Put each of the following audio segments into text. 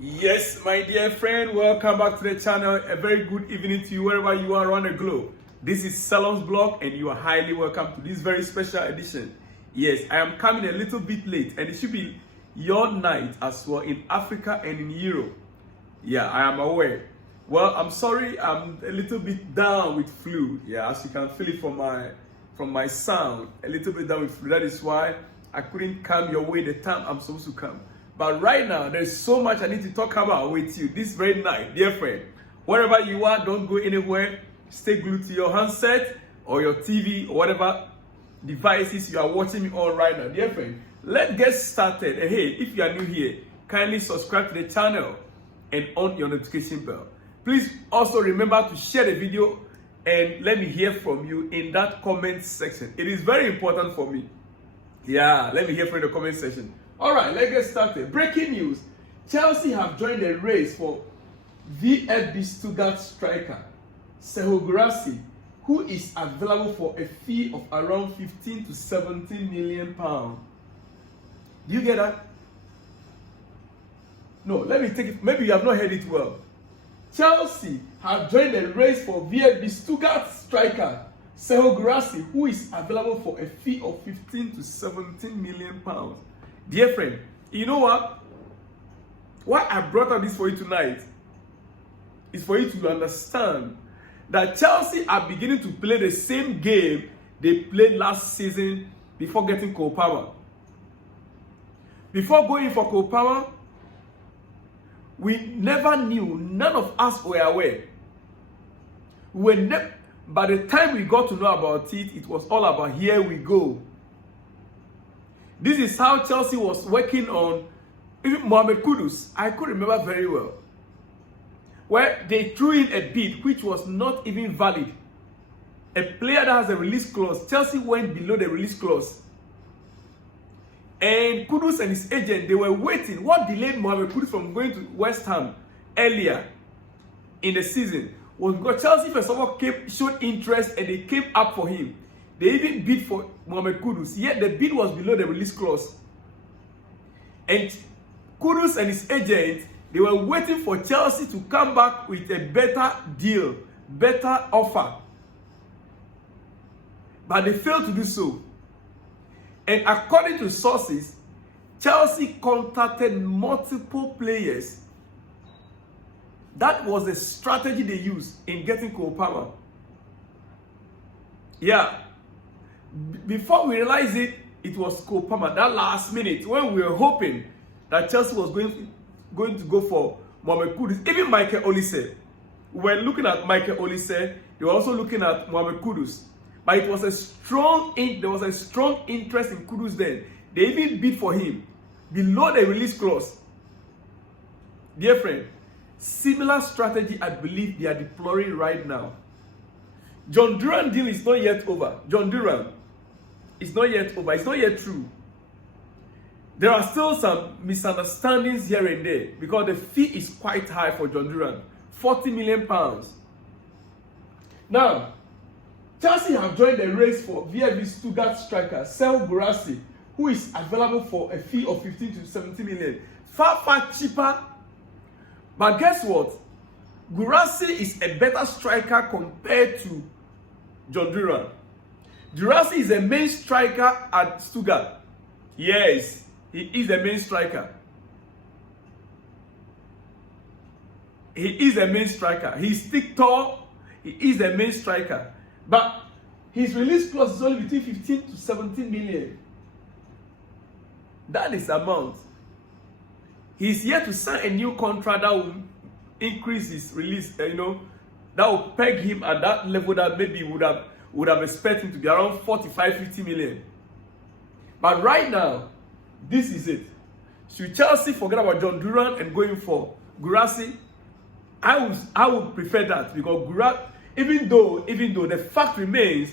Yes, my dear friend, welcome back to the channel. A very good evening to you wherever you are around the globe. This is Salon's blog and you are highly welcome to this very special edition. Yes, I am coming a little bit late and it should be your night as well in Africa and in Europe. Yeah, I am aware. Well, I'm sorry, I'm a little bit down with flu. Yeah, as you can feel it from my sound, a little bit down with flu. That is why I couldn't come your way the time I'm supposed to come. But right now, there's so much I need to talk about with you this very night, dear friend. Wherever you are, don't go anywhere. Stay glued to your handset or your TV or whatever devices you are watching me on right now, dear friend. Let's get started. And hey, if you are new here, kindly subscribe to the channel and on your notification bell. Please also remember to share the video and let me hear from you in that comment section. It is very important for me. Yeah, let me hear from you in the comment section. All right, let's get started. Breaking news. Chelsea have joined the race for VfB Stuttgart striker Cucurella, who is available for a fee of around 15 to 17 million pounds. Do you get that? No, let me take it. Maybe you have not heard it well. Chelsea have joined the race for VfB Stuttgart striker Cucurella, who is available for a fee of 15 to 17 million pounds. Dear friend, you know what? Why I brought up this for you tonight is for you to understand that Chelsea are beginning to play the same game they played last season before getting Cole Palmer. Before going for Cole Palmer, we never knew, none of us were aware. By the time we got to know about it, it was all about here we go. This is how Chelsea was working on even Mohamed Kudus. I could remember very well. Where they threw in a bid which was not even valid. A player that has a release clause. Chelsea went below the release clause. And Kudus and his agent, they were waiting. What delayed Mohamed Kudus from going to West Ham earlier in the season was because Chelsea first of all showed interest and they came up for him. They even bid for Mohamed Kudus, yet the bid was below the release clause. And Kudus and his agent, they were waiting for Chelsea to come back with a better deal, better offer. But they failed to do so. And according to sources, Chelsea contacted multiple players. That was the strategy they used in getting Cole Palmer. Yeah. Before we realized it, it was Cole Palmer. That last minute, when we were hoping that Chelsea was going to go for Mohamed Kudus, even Michael Olise. We were looking at Michael Olise. They were also looking at Mohamed Kudus. But it was there was a strong interest in Kudus then. They even bid for him below the release clause. Dear friend, similar strategy I believe they are deploying right now. John Duran deal is not yet over. John Duran is not yet over. It's not yet true. There are still some misunderstandings here and there because the fee is quite high for John Duran. 40 million pounds. Now, Chelsea have joined the race for VfB Stuttgart striker Cucurella, who is available for a fee of 15 to 17 million. Far cheaper. But guess what? Guirassy is a better striker compared to John Duran. Guirassy is a main striker at Stuttgart. Yes, he is a main striker. He is a main striker. He's thick tall. He is a main striker. But his release clause is only between 15 to 17 million. That is the amount. He's yet to sign a new contract that will increase his release, that will peg him at that level that maybe would have expected him to be around 45-50 million. But right now, this is it. Should Chelsea forget about John Duran and going for Guirassy? I would prefer that because even though the fact remains,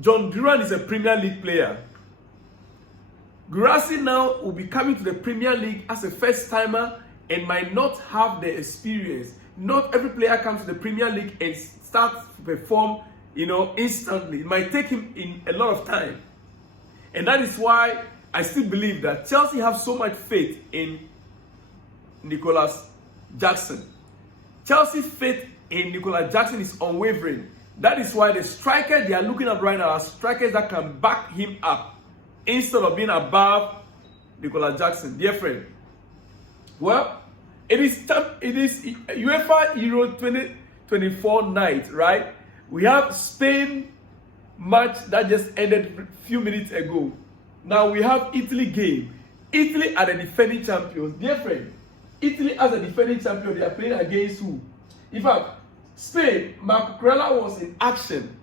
John Duran is a Premier League player. Guirassy now will be coming to the Premier League as a first timer and might not have the experience. Not every player comes to the Premier League and starts to perform, instantly. It might take him in a lot of time. And that is why I still believe that Chelsea have so much faith in Nicholas Jackson. Chelsea's faith in Nicholas Jackson is unwavering. That is why the strikers they are looking at right now are strikers that can back him up instead of being above Nicholas Jackson. Dear friend, well, it is UEFA Euro 2024 night, right? We have Spain match that just ended a few minutes ago. Now we have Italy game. Italy are the defending champions. Dear friend, Italy as a defending champion, they are playing against who? In fact, Spain, Cucurella was in action.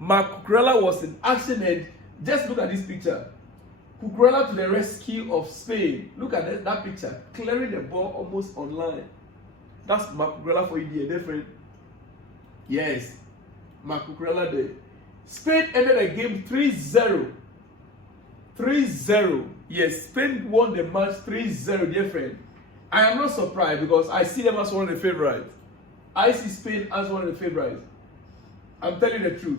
Cucurella was in action, and just look at this picture. Cucurella to the rescue of Spain. Look at that picture, clearing the ball almost online. That's Cucurella for you, dear friend. Yes, Cucurella there. Spain ended the game 3-0. 3-0. Yes, Spain won the match 3-0, dear friend. I am not surprised because I see them as one of the favorites. I see Spain as one of the favorites. I'm telling you the truth.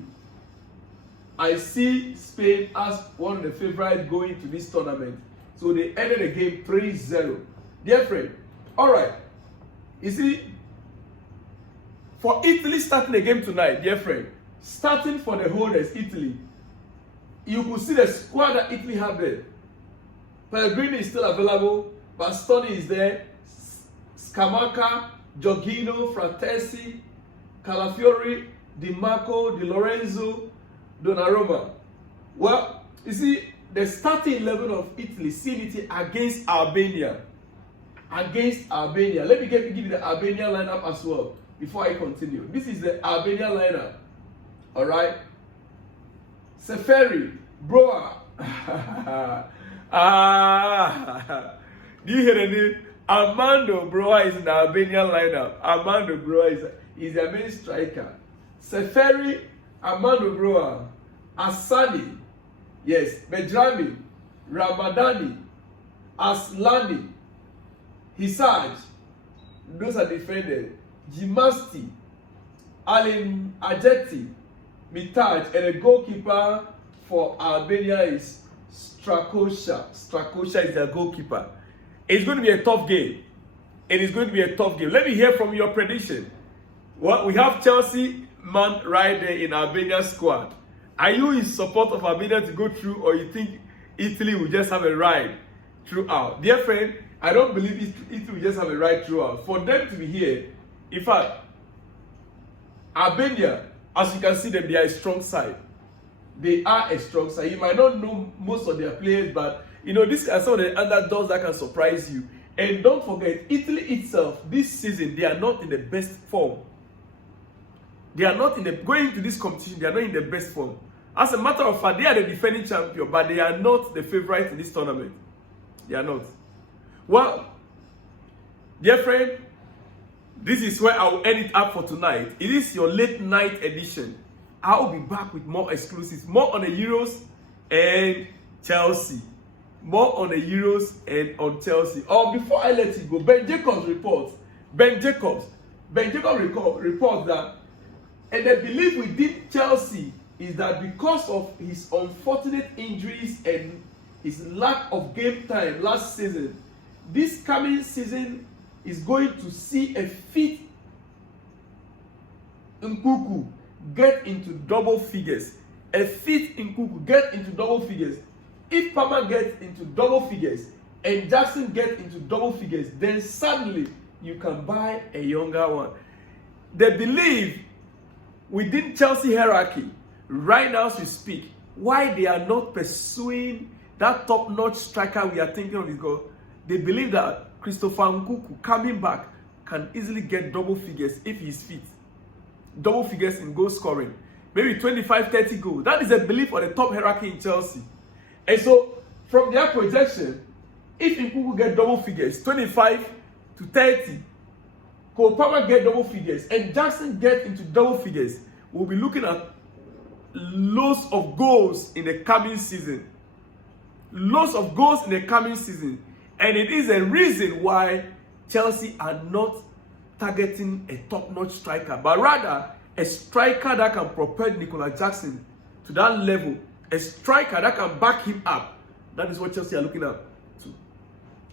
I see Spain as one of the favorites going to this tournament. So they ended the game 3-0. Dear friend, all right. You see, for Italy starting the game tonight, dear friend, starting for the holders, Italy, you could see the squad that Italy have there. Pellegrini is still available. Bastoni is there. Scamacca, Jorginho, Fratesi, Calafiori, Di Marco, Di Lorenzo, Donnarumma. Well, you see, the starting 11 of Italy, seen it against Albania. Against Albania. Let me give you the Albania lineup as well before I continue. This is the Albania lineup. Alright? Seferi, Broa. Do you hear the name? Armando Broa is in the Albanian lineup. Armando Broa is the main striker. Seferi, Armando Broa, Asani, yes, Bedrami, Ramadani, Aslani, Hisaj, those are defended. Gimasti, Alim Ajeti, Mitaj, and the goalkeeper for Albania is Strakosha. Strakosha is the goalkeeper. It's going to be a tough game. It is going to be a tough game. Let me hear from your prediction. Well, we have Chelsea man right there in Albania's squad. Are you in support of Albania to go through, or you think Italy will just have a ride throughout? Dear friend, I don't believe Italy will just have a ride throughout. For them to be here, in fact, Albania, as you can see them, they are a strong side. They are a strong side. You might not know most of their players, but you know, these are some of the underdogs that can surprise you. And don't forget, Italy itself, this season, they are not in the best form. They are not going into this competition, they are not in the best form. As a matter of fact, they are the defending champion, but they are not the favorites in this tournament. They are not. Well, dear friend, this is where I will end it up for tonight. It is your late night edition. I will be back with more exclusives, more on the Euros and Chelsea. More on the Euros and on Chelsea. Oh, before I let you go, Ben Jacobs reports that, and the belief within Chelsea is that because of his unfortunate injuries and his lack of game time last season, this coming season is going to see a fit Nkunku get into double figures. A fit Nkunku get into double figures. If Palmer gets into double figures and Jackson gets into double figures, then suddenly you can buy a younger one. The belief within Chelsea hierarchy, right now as we speak, why they are not pursuing that top-notch striker we are thinking of is because they believe that Christopher Nkunku coming back can easily get double figures if he's fit. Double figures in goal scoring. Maybe 25-30 goals. That is a belief of the top hierarchy in Chelsea. And so, from their projection, if Nkunku get double figures, 25 to 30, Cole Palmer get double figures, and Jackson get into double figures, we'll be looking at loads of goals in the coming season. Loads of goals in the coming season. And it is a reason why Chelsea are not targeting a top-notch striker, but rather a striker that can propel Nicholas Jackson to that level. A striker that can back him up. That is what Chelsea are looking at too.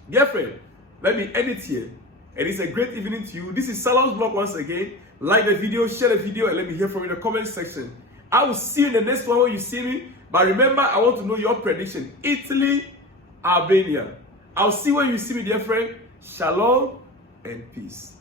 Dear friend, let me end it here. and it's a great evening to you. This is Salon's Blog once again. Like the video, share the video, and let me hear from you in the comment section. I will see you in the next one when you see me. But remember, I want to know your prediction. Italy, Albania. I'll see when you see me, dear friend. Shalom and peace.